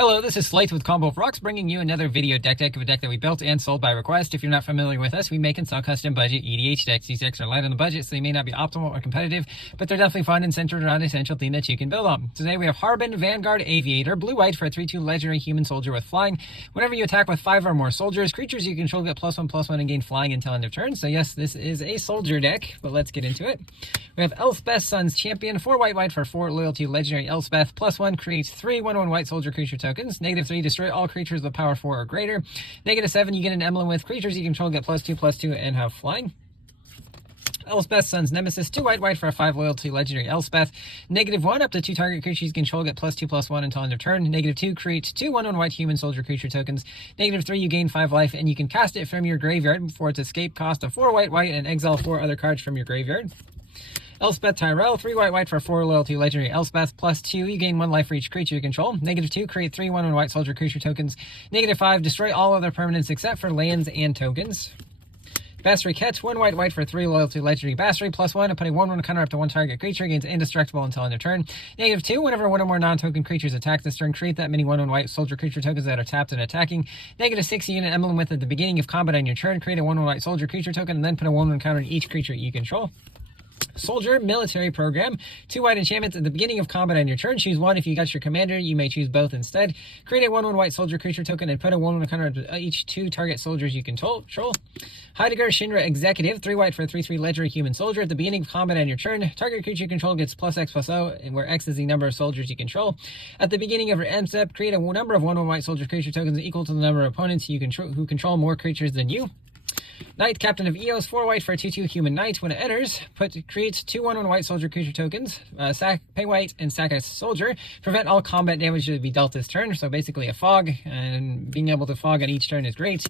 Hello, this is Slate with Combo of Rocks, bringing you another video deck of a deck that we built and sold by request. If you're not familiar with us, we make and sell custom budget EDH decks. These decks are light on the budget, so they may not be optimal or competitive, but they're definitely fun and centered around an essential theme that you can build on. Today we have Harbin, Vanguard, Aviator, blue-white for a 3/2 legendary human soldier with flying. Whenever you attack with 5 or more soldiers, creatures you control get +1/+1 and gain flying until end of turn. So yes, this is a soldier deck, but let's get into it. We have Elspeth's Son's Champion, 4 white for 4 loyalty legendary Elspeth, +1 creates 3 1/1 white soldier creature tokens, -3 destroy all creatures with power 4 or greater, -7 you get an emblem with creatures you control get +2/+2 and have flying. Elspeth's Son's Nemesis, 2 white for a 5 loyalty legendary Elspeth, -1 up to 2 target creatures you control get +2/+1 until end of turn, -2 create 2 1/1 white human soldier creature tokens, -3 you gain 5 life and you can cast it from your graveyard for its escape cost of 4 white and exile 4 other cards from your graveyard. Elspeth Tyrell, 3 white for 4 loyalty legendary Elspeth, +2 you gain 1 life for each creature you control, -2 create 3 1/1 white soldier creature tokens, -5 destroy all other permanents except for lands and tokens. Basri Ket, 1 white for 3 loyalty legendary Basri, +1 putting 1/1 counter up to 1 target creature, gains indestructible until end of turn, -2 whenever 1 or more non-token creatures attack this turn, create that many 1/1 white soldier creature tokens that are tapped and attacking, -6 you get an emblem with at the beginning of combat on your turn, create a 1/1 white soldier creature token and then put a 1/1 counter on each creature you control. Soldier Military Program, 2 white enchantments at the beginning of combat on your turn. Choose one. If you got your commander, you may choose both instead. Create a 1/1 white soldier creature token and put a 1/1 counter on each 2 target soldiers you control. Heidegger Shinra Executive, 3 white for a 3/3 legendary human soldier. At the beginning of combat on your turn, target creature you control gets +X/+0, and where X is the number of soldiers you control. At the beginning of your end step, create a number of 1/1 white soldier creature tokens equal to the number of opponents you control who control more creatures than you. Knight, Captain of Eos, 4 white for a 2/2 human knight. When it enters, create 2 1/1 white soldier creature tokens, pay white and sack a soldier. Prevent all combat damage to be dealt this turn, so basically a fog, and being able to fog on each turn is great.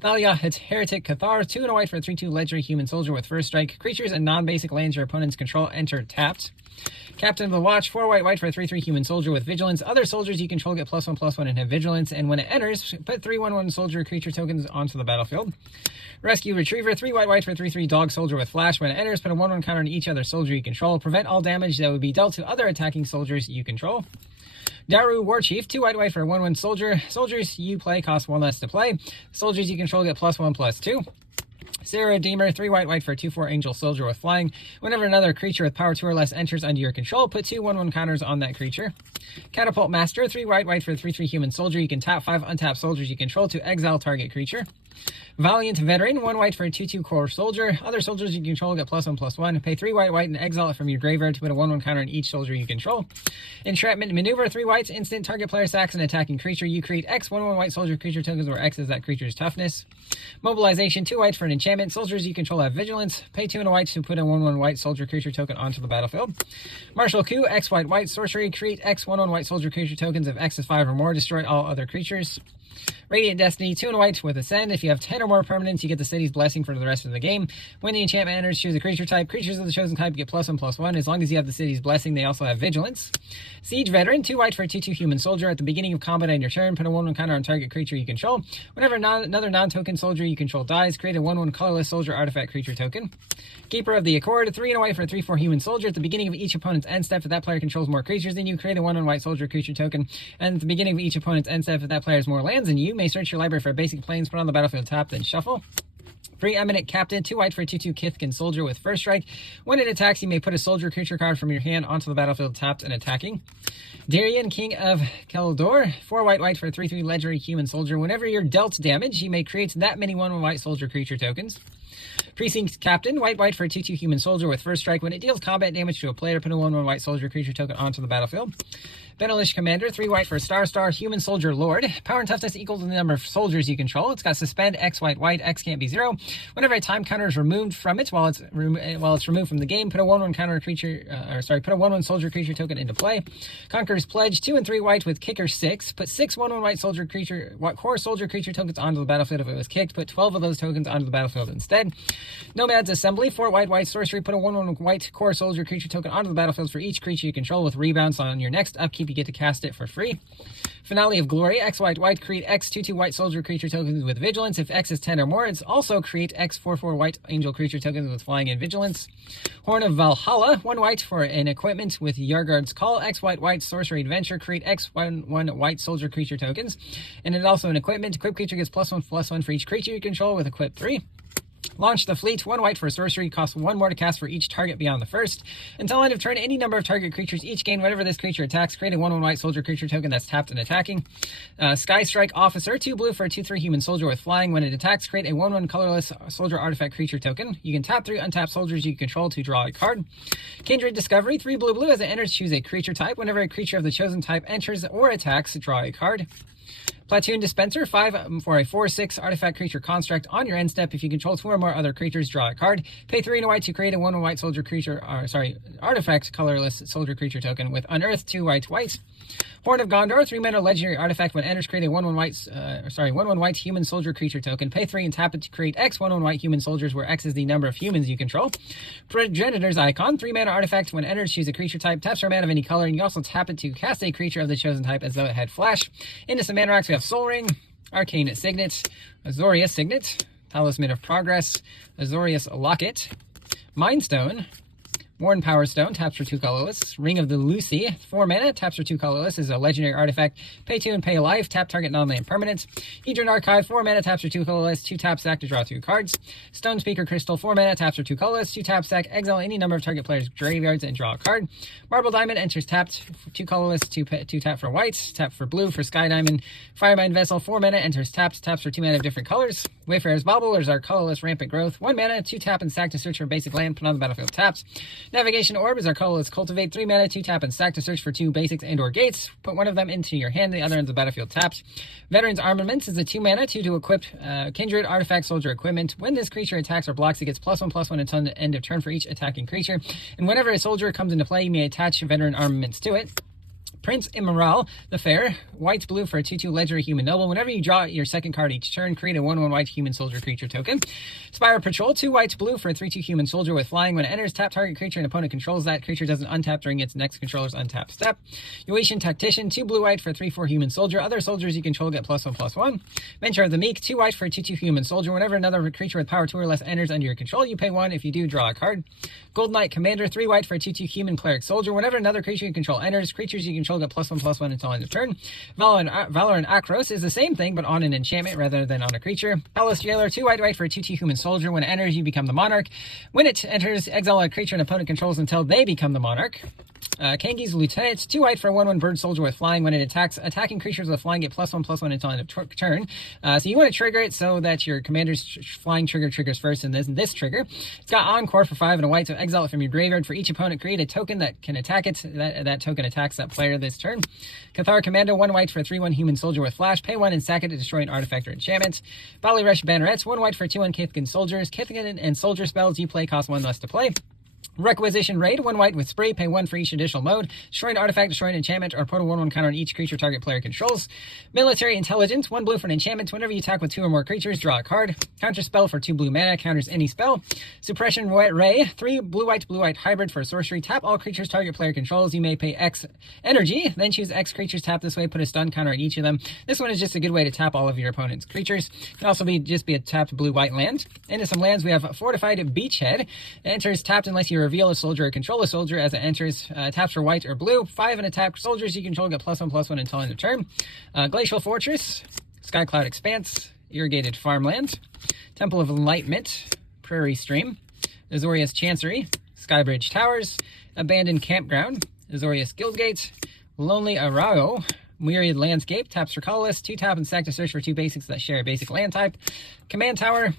Thalia, it's Heretic Cathar, 2 white for a 3/2 legendary human soldier with first strike. Creatures and non-basic lands your opponents control enter tapped. Captain of the Watch, 4 white for a 3/3 human soldier with vigilance. Other soldiers you control get +1/+1 and have vigilance, and when it enters, put 3 1/1 soldier creature tokens onto the battlefield. Rescue Retriever, 3 white for a 3/3 dog soldier with flash. When it enters, put a 1/1 counter on each other soldier you control. Prevent all damage that would be dealt to other attacking soldiers you control. Daru Warchief, 2 white for a 1/1 soldier. Soldiers you play cost 1 less to play. Soldiers you control get +1/+2. Sarah Redeemer, 3 white for a 2/4 angel soldier with flying. Whenever another creature with power 2 or less enters under your control, put 2 1/1 counters on that creature. Catapult Master, 3 white for a 3/3 human soldier. You can tap 5 untapped soldiers you control to exile target creature. Valiant Veteran, 1 white for a 2/2 core soldier. Other soldiers you control get +1/+1. Pay 3 white and exile it from your graveyard to put a 1/1 counter on each soldier you control. Entrapment Maneuver, 3 whites, instant target player sacks an attacking creature. You create X 1/1 white soldier creature tokens where X is that creature's toughness. Mobilization, 2 whites for an enchantment. Soldiers you control have vigilance. Pay 2 whites to put a 1/1 white soldier creature token onto the battlefield. Martial Coup, X white sorcery. Create X 1/1 white soldier creature tokens. If X is 5 or more, destroy all other creatures. Radiant Destiny, 2 white with Ascend. If you have 10 or more permanents, you get the city's blessing for the rest of the game. When the enchantment enters, choose a creature type. Creatures of the chosen type get +1/+1. As long as you have the city's blessing, they also have vigilance. Siege Veteran, 2 white for a 2/2 human soldier. At the beginning of combat on your turn, put a 1/1 counter on target creature you control. Whenever another non-token soldier you control dies, create a 1/1 colorless soldier artifact creature token. Keeper of the Accord, 3 white for a 3/4 human soldier. At the beginning of each opponent's end step, if that player controls more creatures than you, create a 1/1 white soldier creature token. And at the beginning of each opponent's end step, if that player has more lands than you, may search your library for a basic planes, put on the battlefield tapped, then shuffle. Preeminent Captain, 2 white for a 2/2 Kithkin soldier with first strike. When it attacks, you may put a soldier creature card from your hand onto the battlefield tapped and attacking. Darian, King of Keldor, 4 white for a 3/3 legendary human soldier. Whenever you're dealt damage, you may create that many 1/1 white soldier creature tokens. Precinct Captain, white for a 2/2 human soldier with first strike. When it deals combat damage to a player, put a 1/1 white soldier creature token onto the battlefield. Benelish Commander, 3 white for a star human soldier lord. Power and toughness equal to the number of soldiers you control. It's got suspend X white, X can't be 0. Whenever a time counter is removed from it while it's removed from the game, put a 1/1 counter creature, put a 1/1 soldier creature token into play. Conqueror's Pledge, 2 and 3 white with kicker 6. Put 6 1/1 white soldier creature, core soldier creature tokens onto the battlefield if it was kicked. Put 12 of those tokens onto the battlefield instead. Nomad's Assembly, 4 white sorcery. Put a 1/1 white core soldier creature token onto the battlefield for each creature you control with rebounds on your next upkeep upkeep, you get to cast it for free. Finale of Glory, X white white, create X 2/2 white soldier creature tokens with vigilance. If X is 10 or more, it's also create X 4/4 white angel creature tokens with flying and vigilance. Horn of Valhalla, 1 white for an equipment with Yargard's Call, X white white sorcery adventure, create X 1/1 white soldier creature tokens. And it's also an equipment. Equipped creature gets +1/+1 for each creature you control with equip 3. Launch the Fleet, 1 white for a sorcery, costs 1 more to cast for each target beyond the first. Until end of turn, any number of target creatures each gain whenever this creature attacks. Create a 1/1 white soldier creature token that's tapped and attacking. Sky Strike Officer, 2 blue for a 2/3 human soldier with flying. When it attacks, create a 1/1 colorless soldier artifact creature token. You can tap 3 untapped soldiers you control to draw a card. Kindred Discovery, 3 blue. As it enters, choose a creature type. Whenever a creature of the chosen type enters or attacks, draw a card. Platoon Dispenser, 5 for a 4/6 artifact creature construct. On your end step, if you control 2 or more other creatures, draw a card. Pay 3 and a white to create a 1/1 white soldier creature, artifact colorless soldier creature token with Unearth, 2 white white. Horn of Gondor, 3 mana legendary artifact. When enters, create a 1/1 white human soldier creature token. Pay 3 and tap it to create X 1/1 white human soldiers, where X is the number of humans you control. Progenitor's Icon, 3 mana artifact. When enters, choose a creature type. Taps for a mana of any color, and you also tap it to cast a creature of the chosen type as though it had flash. Into some mana rocks, we have Soul Ring, Arcane Signet, Azorius Signet, Talisman of Progress, Azorius Locket, Mind Stone, Worn Power Stone, taps for 2 colorless. Ring of the Lucy, 4 mana, taps for 2 colorless, is a legendary artifact. Pay 2 and pay a life, tap target non-land permanent. Hedron Archive, 4 mana, taps for 2 colorless, 2 tap sack to draw 2 cards. Stone Speaker Crystal, 4 mana, taps for 2 colorless, 2 tap sack, exile any number of target players' graveyards and draw a card. Marble Diamond enters tapped, 2 colorless, 2 tap for white, tap for blue for Sky Diamond. Firemind Vessel, 4 mana, enters tapped, taps for 2 mana of different colors. Wayfarer's Bauble is our colorless Rampant Growth, 1 mana, 2 tap and sack to search for basic land, put on the battlefield tapped. Navigation Orb is our colorless Cultivate, 3 mana, 2 tap and sack to search for 2 basics and or gates. Put one of them into your hand, the other into the battlefield tapped. Veteran's Armaments is a 2 mana, 2 to equip Kindred Artifact Soldier equipment. When this creature attacks or blocks, it gets +1/+1 until the end of turn for each attacking creature. And whenever a soldier comes into play, you may attach Veteran Armaments to it. Prince Immoral the Fair, white blue for a 2/2 legendary human noble. Whenever you draw your second card each turn, create a 1/1 white human soldier creature token. Spire Patrol, 2 white blue for a 3/2 human soldier with flying. When it enters, tap target creature and opponent controls that creature doesn't untap during its next controller's untap step. Euatian Tactician, 2 blue white for a 3/4 human soldier. Other soldiers you control get +1/+1. Mentor of the Meek, 2 white for a 2/2 human soldier. Whenever another creature with power 2 or less enters under your control, you pay 1. If you do, draw a card. Gold Knight Commander, 3 white for a 2/2 human cleric soldier. Whenever another creature you control enters, creatures you control get +1/+1 until end of turn. Valor and Akros is the same thing, but on an enchantment rather than on a creature. Palace Jailer, 2 white for a 2/2 human soldier. When it enters, you become the monarch. When it enters, exile a creature an opponent controls until they become the monarch. Kangi's Lieutenant, 2 white for a 1/1 bird soldier with flying. When it attacks, attacking creatures with flying get +1/+1 until end of turn. So you want to trigger it so that your commander's flying trigger triggers first in this trigger. It's got Encore for 5 and a white, so exile it from your graveyard. For each opponent, create a token that can attack it. That token attacks that player this turn. Cathar Commando, 1 white for a 3/1 human soldier with flash. Pay 1 and sack it to destroy an artifact or enchantment. Ballyresh Bannerets, 1 white for 2/1 Kithkin soldiers. Kithkin and soldier spells you play cost 1 less to play. Requisition Raid, 1 white with spray, pay 1 for each additional mode. Destroy an artifact, destroy an enchantment, or put a 1/1 counter on each creature target player controls. Military Intelligence, 1 blue for an enchantment. Whenever you attack with 2 or more creatures, draw a card. Counter spell for 2 blue mana, counters any spell. Suppression Ray, 3 blue-white hybrid for a sorcery. Tap all creatures target player controls. You may pay X energy, then choose X creatures tap this way, put a stun counter on each of them. This one is just a good way to tap all of your opponent's creatures. It can also just be a tapped blue-white land. Into some lands, we have Fortified Beachhead. It enters tapped unless you reveal a soldier or control a soldier as it enters. Taps for white or blue. 5 and attack soldiers you control get +1/+1 until end of turn. Glacial Fortress, Skycloud Expanse, Irrigated Farmland, Temple of Enlightenment, Prairie Stream, Azorius Chancery, Skybridge Towers, Abandoned Campground, Azorius Guildgate, Lonely Arroyo, Myriad Landscape, taps for colorless, 2 tap and sack to search for 2 basics that share a basic land type, Command Tower,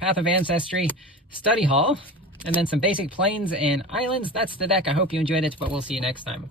Path of Ancestry, Study Hall, and then some basic plains and islands. That's the deck. I hope you enjoyed it, but we'll see you next time.